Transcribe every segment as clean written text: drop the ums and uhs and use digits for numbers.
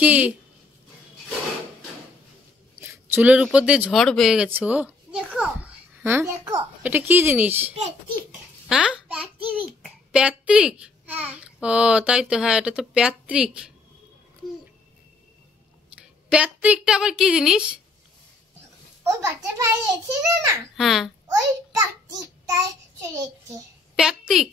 কি চুলের উপর দিয়ে ঝড় বয়ে গেছে ও? হ্যাঁ, এটা কি জিনিস? হ্যাঁ, প্যাত্রিক। ও তাই তো, হ্যাঁ এটা তো প্যাত্রিক। প্যাত্রিকটা আবার কি জিনিস? হ্যাঁ, প্যাত্রিক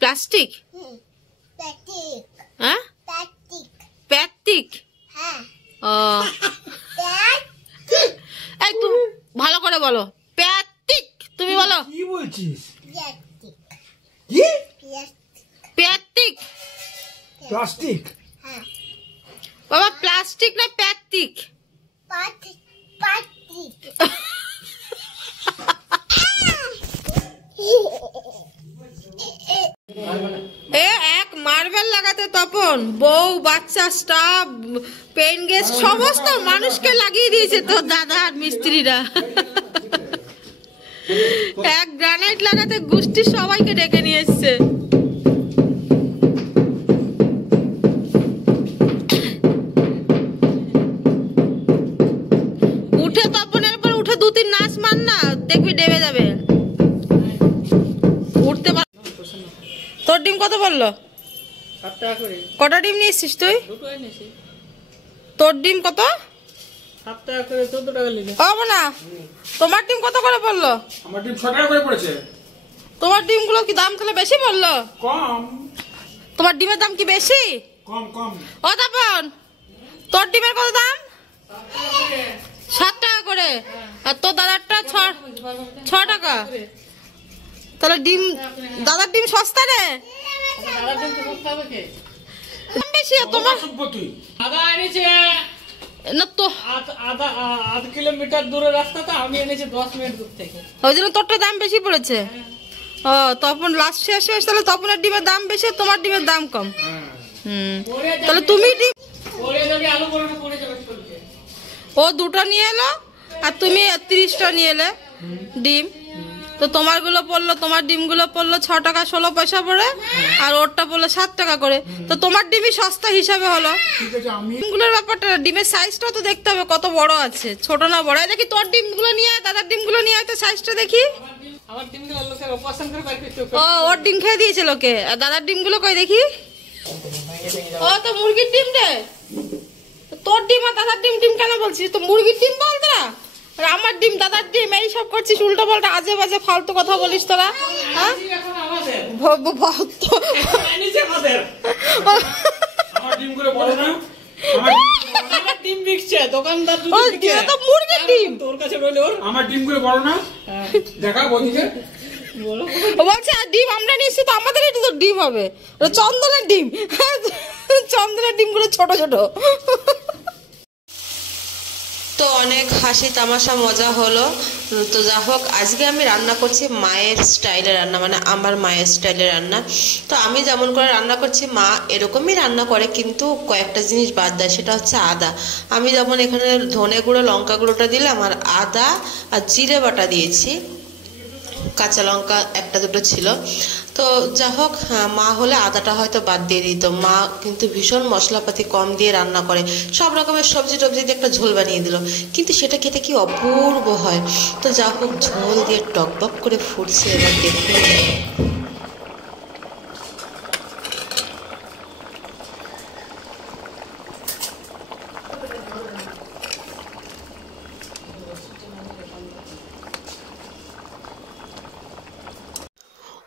প্লাস্টিক। হ্যাঁ, প্যাত্রিক। ও এই তুমি ভালো করে বলো, প্যাত্রিক। তুমি বলো কি বলছিস? প্যাত্রিক। প্লাস্টিক? বাবা প্লাস্টিক না প্যাত্রিক? এ এক মার্বেল লাগাতে তপন বউ বাচ্চা স্টাফ পেন গেস্ট সমস্ত মানুষকে লাগিয়ে দিয়েছে তোর দাদা আর মিস্ত্রিরা। এক গ্রানাইট লাগাতে গোষ্ঠীর সবাইকে ডেকে নিয়ে এসছে। উঠে তপনের পর উঠে 2-3 নাচ মান না, দেখবি ডেবে যাবে। উঠতে পার। তোর ডিম কত বললো? 7 টাকা করে। কটা ডিম নিয়ে এসছিস তুই? দুটোই নিয়েছি। তোর ডিম কত? 7 টাকা করে, 14 টাকা নিলে। ও না, তোমার ডিম কত করে পড়লো? আমার ডিম 6 টাকা করে পড়েছে। তোমার ডিমগুলো কি দাম তাহলে বেশি পড়লো? কম। তোমার ডিমের দাম কি বেশি? কম কম। ও তপন, তোর ডিমের কত দাম? 7 টাকা করে। আর তোর দাদারটা 6 টাকা। তাহলে ডিম দাদার ডিম সস্তা রে। দাদার ডিম তো সস্তা হবে কে? দাম বেশি তোমার। দাদা এনেছে না তো, আধ কিলোমিটার দূরের রাস্তা, তো আমি এনেছি 10 মিনিট দূর থেকে। ওই জন্য তোরটা দাম বেশি পড়েছে। ও তপন লাস্ট শেষ, তাহলে তপনের ডিমের দাম বেশি, তোমার ডিমের দাম কম। তাহলে তুমি ডিম আলু পরোটা পড়ে যাবে। ও 2টা নিয়ে এলো আর তুমি 30টা নিয়ে এলে ডিম। তো তোমার গুলো পড়লো, তোমার ডিম গুলো পড়লো 6 টাকা 16 পয়সা করে, আর ওরটা পড়লো 7 টাকা করে। তো তোমার ডিমই সস্তা হিসাবে হলো। ডিমগুলোর ব্যাপারটা, ডিমের সাইজটা তো দেখতে হবে কত বড় আছে, ছোট না বড়। দেখি তোর ডিমগুলো নিয়ে আয়, দাদার ডিমগুলো নিয়ে আয়, তো সাইজটা দেখি। আমার ডিমগুলো লোকের অপারেশন করে বাইরে করতে। ও ওর ডিম খেয়ে দিয়েছে লোকে, আর দাদার ডিমগুলো কই দেখি। ও তো মুরগির ডিম রে। তোর ডিম আর দাদার ডিম ডিম কেন বলছিস? তো মুরগির ডিম বল তোরা, আর আমার ডিম দাদার ডিম এইসব করছিস উল্টো পাল্টা আজে বাজে ফালতু কথা বলিস তোরা। হ্যাঁ, আমার ডিমগুলো বড় না, আমার ডিম বিকছে দোকানদার। মুরগির ডিম তোর কাছে রইল, আমার ডিমগুলো বড় না। দেখা বলিছে বলছে আর ডিম আমরা নিয়েছি তো আমাদের এটা তো ডিম হবে। চন্দনের ডিম, চন্দনের ডিমগুলো ছোট ছোট। তো অনেক হাসি তামাশা মজা হলো। তো যা হোক, আজকে আমি রান্না করছি মায়ের স্টাইলে রান্না, মানে আমার মায়ের স্টাইলে রান্না। তো আমি যেমন করে রান্না করছি মা এরকমই রান্না করে, কিন্তু কয়েকটা জিনিস বাদ দেয়, সেটা হচ্ছে আদা। আমি যেমন এখানে ধনে গুঁড়ো লঙ্কা গুঁড়োটা দিলাম, আর আদা আর জিরে বাটা দিয়েছি, কাঁচা লঙ্কা 1-2 ছিল। তো যা হোক, মা হলে আদাটা হয়তো বাদ দিয়ে দিত। মা কিন্তু ভীষণ মশলাপাতি কম দিয়ে রান্না করে, সব রকমের সবজি টবজি দিয়ে একটা ঝোল বানিয়ে দিল, কিন্তু সেটা খেতে কি অপূর্ব হয়। তো যা হোক, ঝোল দিয়ে টকবক করে ফুটছে, এবার দেখুন।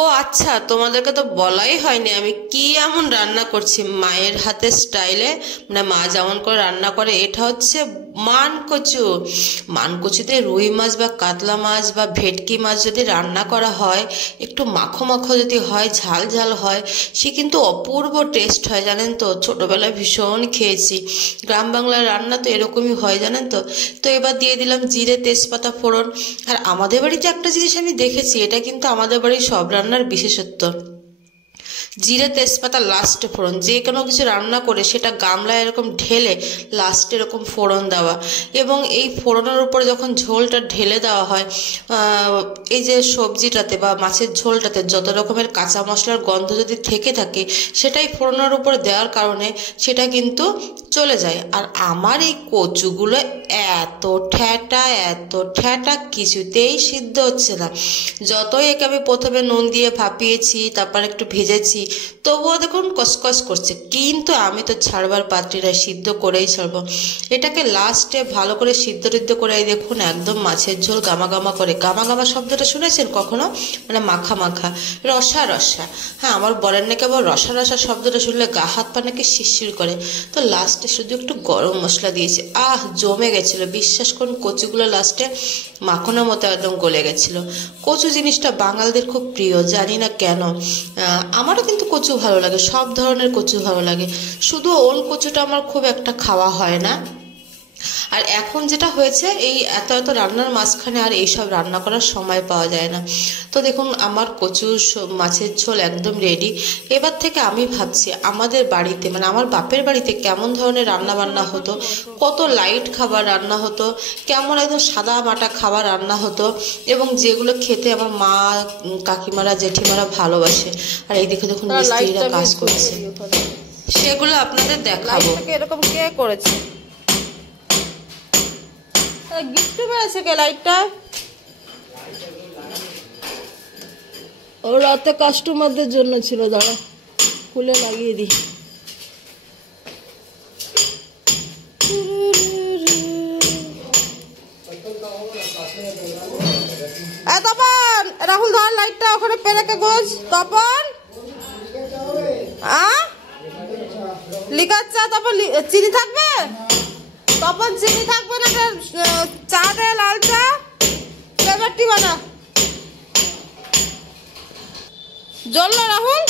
ও আচ্ছা, তোমাদেরকে তো বলাই হয়নি আমি কি এমন রান্না করছি মায়ের হাতের স্টাইলে, মানে মা যেমন করে রান্না করে। এটা হচ্ছে মানকচু। মানকচুতে রুই মাছ বা কাতলা মাছ বা ভেটকি মাছ যদি রান্না করা হয়, একটু মাখো মাখো যদি হয়, ঝাল ঝাল হয়, সে কিন্তু অপূর্ব টেস্ট হয়, জানেন তো। ছোটোবেলায় ভীষণ খেয়েছি, গ্রাম বাংলার রান্না তো এরকমই হয়, জানেন তো। তো এবার দিয়ে দিলাম জিরে তেজপাতা ফোড়ন। আর আমাদের বাড়িতে একটা জিনিস আমি দেখেছি, এটা কিন্তু আমাদের বাড়ির সব রান্নার বিশেষত্ব, জিরে তেজপাতা লাস্টে ফোড়ন, যে কোনো কিছু রান্না করে সেটা গামলায় এরকম ঢেলে লাস্টে এরকম ফোড়ন দেওয়া, এবং এই ফোড়নের উপরে যখন ঝোলটা ঢেলে দেওয়া হয়, এই যে সবজিটাতে বা মাছের ঝোলটাতে যত রকমের কাঁচা মশলার গন্ধ যদি থেকে থাকে সেটাই ফোড়নের উপরে দেওয়ার কারণে সেটা কিন্তু চলে যায়। আর আমার এই কচুগুলো এত ঠ্যাটা কিছুতেই সিদ্ধ হচ্ছে না। যতই একে আমি প্রথমে নুন দিয়ে ভাপিয়েছি, তারপর একটু ভেজেছি, তবুও দেখুন কসকস করছে। কিন্তু আমি তো ছাড়বার পাত্রী না, সিদ্ধ করেই ছাড়বো এটাকে। লাস্টে ভালো করে সিদ্ধ করে দেখুন একদম মাছের ঝোল গামা করে। গামা শব্দটা শুনেছেন কখনো? মানে মাখা মাখা, রসা রসা। হ্যাঁ, আমার বরের নাকি আবার রসা রসা শব্দটা শুনলে গা হাত পা নাকি শিরশির করে। তো লাস্টে শুধু একটু গরম মশলা দিয়েছি, জমে গেছিলো। বিশ্বাস করুন কচুগুলো লাস্টে মাখনের মতো একদম গলে গেছিলো। কচু জিনিসটা বাঙালদের খুব প্রিয়, জানি না কেন। আমারও কিন্তু কচু ভালো লাগে, সব ধরনের কচু ভালো লাগে, শুধু ওল কচুটা আমার খুব একটা খাওয়া হয় না। আর এখন যেটা হয়েছে, এই এত রান্নার মাঝখানে আর এইসব রান্না করার সময় পাওয়া যায় না। তো দেখুন আমার কচু মাছের ঝোল একদম রেডি। এবার থেকে আমি ভাবছি আমাদের বাড়িতে, মানে আমার বাপের বাড়িতে কেমন ধরনের রান্না বান্না হতো, কত লাইট খাবার রান্না হতো, কেমন একদম সাদা মাটা খাবার রান্না হতো, এবং যেগুলো খেতে আমার মা কাকিমারা জেঠিমারা ভালোবাসে। আর এই দেখে দেখুন মিস্ত্রিরা কাজ করছে, সেগুলো আপনাদের দেখাবো। এরকম কে করেছে? গিফট পেয়েছে কে লাইটটা? ও রাতে কাস্টমারদের জন্য ছিল, দাঁড়া খুলে লাগিয়ে দিই। তপন, রাহুল ধর লাইটটা, ওখানে পেরেকে গোজ। তপন লিকার চা, তপন চিনি থাকবে? তপন চিনি থাকবে না? চা দে, লাল চা, ফ্লেভার টি বানা। জ্বললো রাহুল?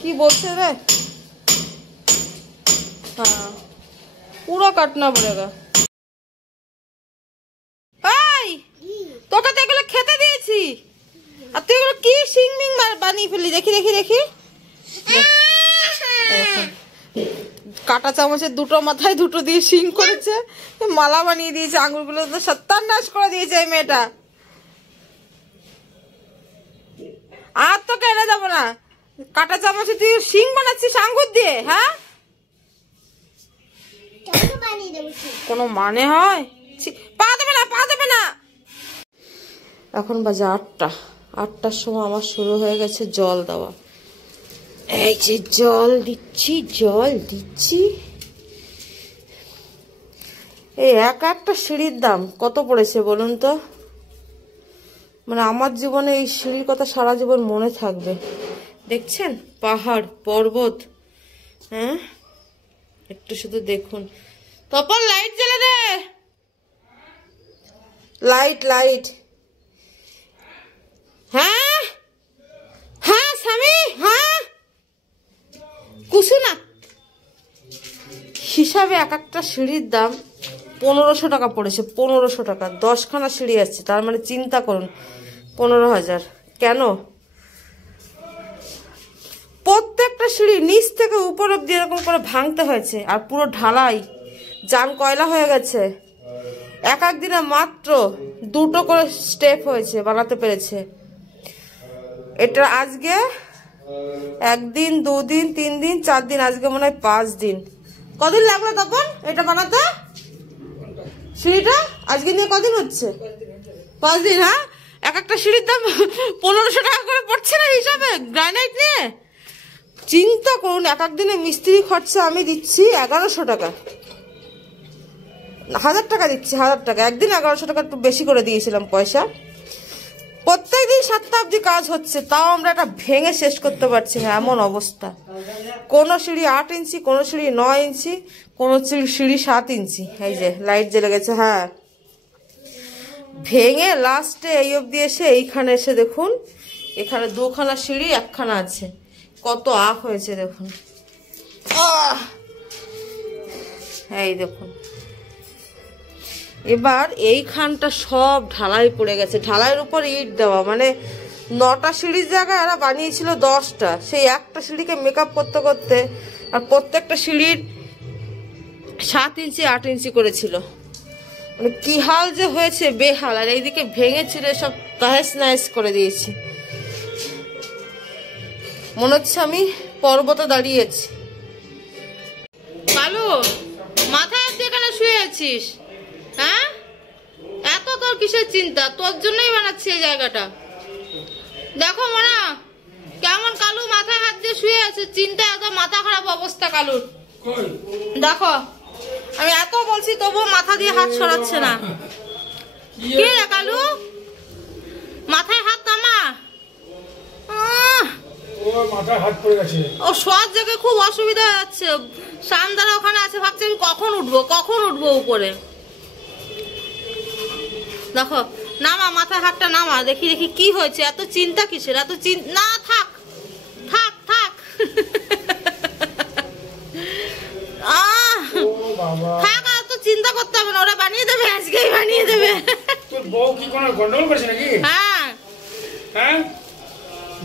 কি বলছে রে? হ্যাঁ, পুরো কাটনা পড়েগা। তোকে তো এগুলো খেতে দিয়েছি, আর তুই এগুলো কি শিং বানিয়ে ফেলি? দেখি দেখি দেখি। কাটা চামচের দুটো মাথায় দুটো দিয়ে শিং করেছে, মালা বানিয়ে দিয়েছে, আঙুরগুলো তো সত্যানাশ করে দিয়েছে এই মেয়েটা। আর তোকে এনে যাবো না, কাটা চামচে তুই শিং বানাচ্ছিস আঙ্গুর দিয়ে? হ্যাঁ, কোনো মানে হয়? পা দেবে না, পা দেবে না। এখন বাজে 8টার সময় আমার শুরু হয়ে গেছে জল দেওয়া। এই যে জল দিচ্ছি। এই একটা সিঁড়ির দাম কত পড়েছে বলুন তো? মানে আমার জীবনে এই সিঁড়ির কথা সারা জীবন মনে থাকবে। দেখছেন পাহাড় পর্বত? হ্যাঁ, একটু শুধু দেখুন। তপন লাইট জ্বেলে দে, লাইট। হ্যাঁ হ্যাঁ স্বামী, হ্যাঁ কুসুনা। হিসাবে একটা সিঁড়ির দাম 1500 টাকা পড়েছে, 1500 টাকা। 10খানা সিঁড়ি আছে, তার মানে চিন্তা করুন 15,000। কেন? প্রত্যেকটা সিঁড়ি নিচ থেকে উপর অব্দি এরকম করে ভাঙতে হয়েছে, আর পুরো ঢালাই জান কয়লা হয়ে গেছে। এক দিনে মাত্র 2টো করে স্টেপ হয়েছে, বানাতে পেরেছে। এটা আজকে 1 দিন 2 দিন 3 দিন 4 দিন, আজকে মনে হয় 5 দিন। কদিন লাগলো তখন এটা বানাতে? সিঁড়িটা আজকে নিয়ে কদিন হচ্ছে? 5 দিন। হ্যাঁ, একটা সিঁড়ির দাম 1500 টাকা করে পড়ছে না হিসাবে, গ্রানাইট নিয়ে। চিন্তা করুন, এক দিনে মিস্ত্রি খরচা আমি দিচ্ছি 1100 টাকা, 1000 টাকা দিচ্ছি, 1000 টাকা। একদিন 1100 টাকা, একটু বেশি করে দিয়েছিলাম পয়সা। প্রত্যেকদিন 7টা অবধি কাজ হচ্ছে, তাও আমরা এটা ভেঙে শেষ করতে পারছি না, এমন অবস্থা। কোনো সিঁড়ি 8 ইঞ্চি, কোনো সিঁড়ি 9 ইঞ্চি, কোনো সিঁড়ি 7 ইঞ্চি। এই যে লাইট জ্বলে গেছে। হ্যাঁ, ভেঙে লাস্টে এই অবধি এসে এইখানে এসে দেখুন, এখানে 2খানা সিঁড়ি, 1খানা আছে। কত আঁক হয়েছে দেখুন। এই দেখুন এবার এইখানটা সব ঢালাই পড়ে গেছে, ঢালাইয়ের উপর ইট দেওয়া, মানে 9টা সিঁড়ির জায়গায় এরা বানিয়েছিল 10টা। সেই একটা সিঁড়িকে মেকআপ করতে করতে আর প্রত্যেকটা সিঁড়ির 7 ইঞ্চি 8 ইঞ্চি করেছিল, মানে কি হাল যে হয়েছে বেহাল। আর এইদিকে ভেঙে ছিল সব তাহেস নাহেস করে দিয়েছি, মনে হচ্ছে আমি পর্বতে দাঁড়িয়েছি। কালু, মাথায় তুই এখানে শুয়ে আছিস? হ্যাঁ, এত তোর কিসের চিন্তা? তোর জন্যই বানাচ্ছি এই জায়গাটা। দেখো মনা কেমন কালু মাথায় হাত দিয়ে শুয়ে আছে, চিন্তা, এত মাথা খারাপ অবস্থা কালুর। দেখো আমি এত বলছি তবুও মাথা দিয়ে হাত সরাচ্ছে না। কে রে কালু, মাথায় হাত নামা। মাথায় হাত পড়ে গেছে, ও শোয়ার জায়গায় খুব অসুবিধা হয়ে যাচ্ছে। সামদারা ওখানে আছে, ভাবছি আমি কখন উঠবো উপরে। দেখো নামা, মাথায় হাতটা নামা, দেখি দেখি কি হয়েছে। এত চিন্তা কিসের? এত না, থাক থাক থাক থাক, আর তো চিন্তা করতে হবে না, ওরা বানিয়ে দেবে, আজকেই বানিয়ে দেবে। তোর বউ কি কোনো গন্ডগোল করছে নাকি? হ্যাঁ হ্যাঁ,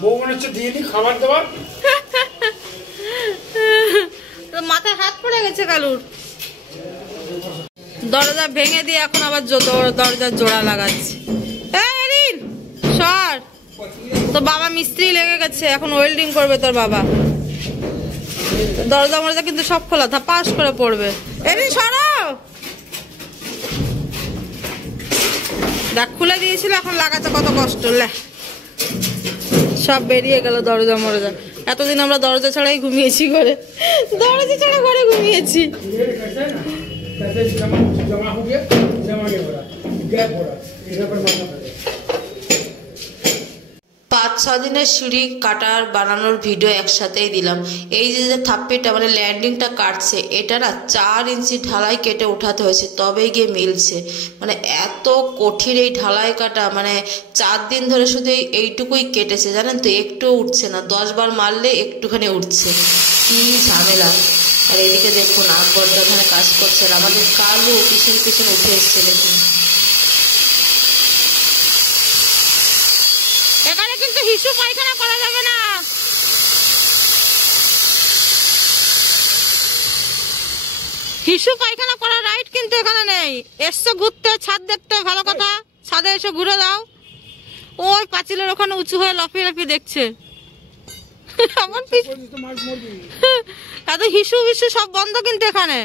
বউ মনে হচ্ছে দিয়ে দি খাবার দেওয়ার। মাথায় হাত পড়ে গেছে কালুর। দরজা ভেঙে দিয়ে এখন আবার দরজার জোড়া লাগাচ্ছে। সর, তোর বাবা মিস্ত্রি লেগে গেছে, এখন ওয়েল্ডিং করবে তোর বাবা। দরজা মরজা কিন্তু সব খোলা, পাশ করে পড়বে। এরিন সরো, দেখ খুলে দিয়েছিল, এখন লাগাতে কত কষ্ট। সব বেরিয়ে গেল দরজা মরজা। এতদিন আমরা দরজা ছাড়াই ঘুমিয়েছি ঘরে, দরজা ছাড়া ঘরে ঘুমিয়েছি। 5-6 দিনের সিঁড়ি কাটার বানানোর ভিডিও একসাথেই দিলাম। এই যে থাপ্পিটা মানে ল্যান্ডিংটা কাটছে, এটা না 4 ইঞ্চি ঢালাই কেটে উঠাতে হয়েছে, তবেই গিয়ে মিলছে। মানে এত কঠিন এই ঢালাই কাটা, মানে 4 দিন ধরে শুধু এইটুকুই কেটেছে, জানেন তো, একটু উঠছে না। 10 বার মারলে একটুখানি উঠছে, কি ঝামেলা। আর এদিকে দেখুন আকবরটা ওখানে কাজ করছে, আর আমাদের কালু পিছন পিছন উঠে এসছে। দেখুন এখানে কিন্তু হিসু পায়খানা করা যাবে না। হিসু পায়খানা করার রাইট কিন্তু এখানে নেই। এসছো ঘুরতে, ছাদ দেখতে, ভালো কথা, ছাদে এসে ঘুরে দাও। ওই পাঁচিলের ওখানে উঁচু হয়ে লাফিয়ে লাফিয়ে দেখছে। এত হিসু হিসু সব বন্ধ কিন্তু এখানে।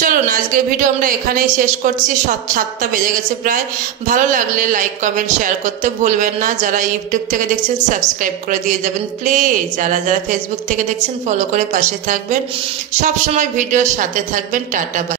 চলুন আজকের ভিডিও আমরা এখানেই শেষ করছি। 7টা বেজে গেছে প্রায়। ভালো লাগলে লাইক কমেন্ট শেয়ার করতে ভুলবেন না। যারা ইউটিউব থেকে দেখছেন সাবস্ক্রাইব করে দিয়ে যাবেন প্লিজ। যারা ফেসবুক থেকে দেখছেন ফলো করে পাশে থাকবেন, সব সময় ভিডিওর সাথে থাকবেন। Tata bye.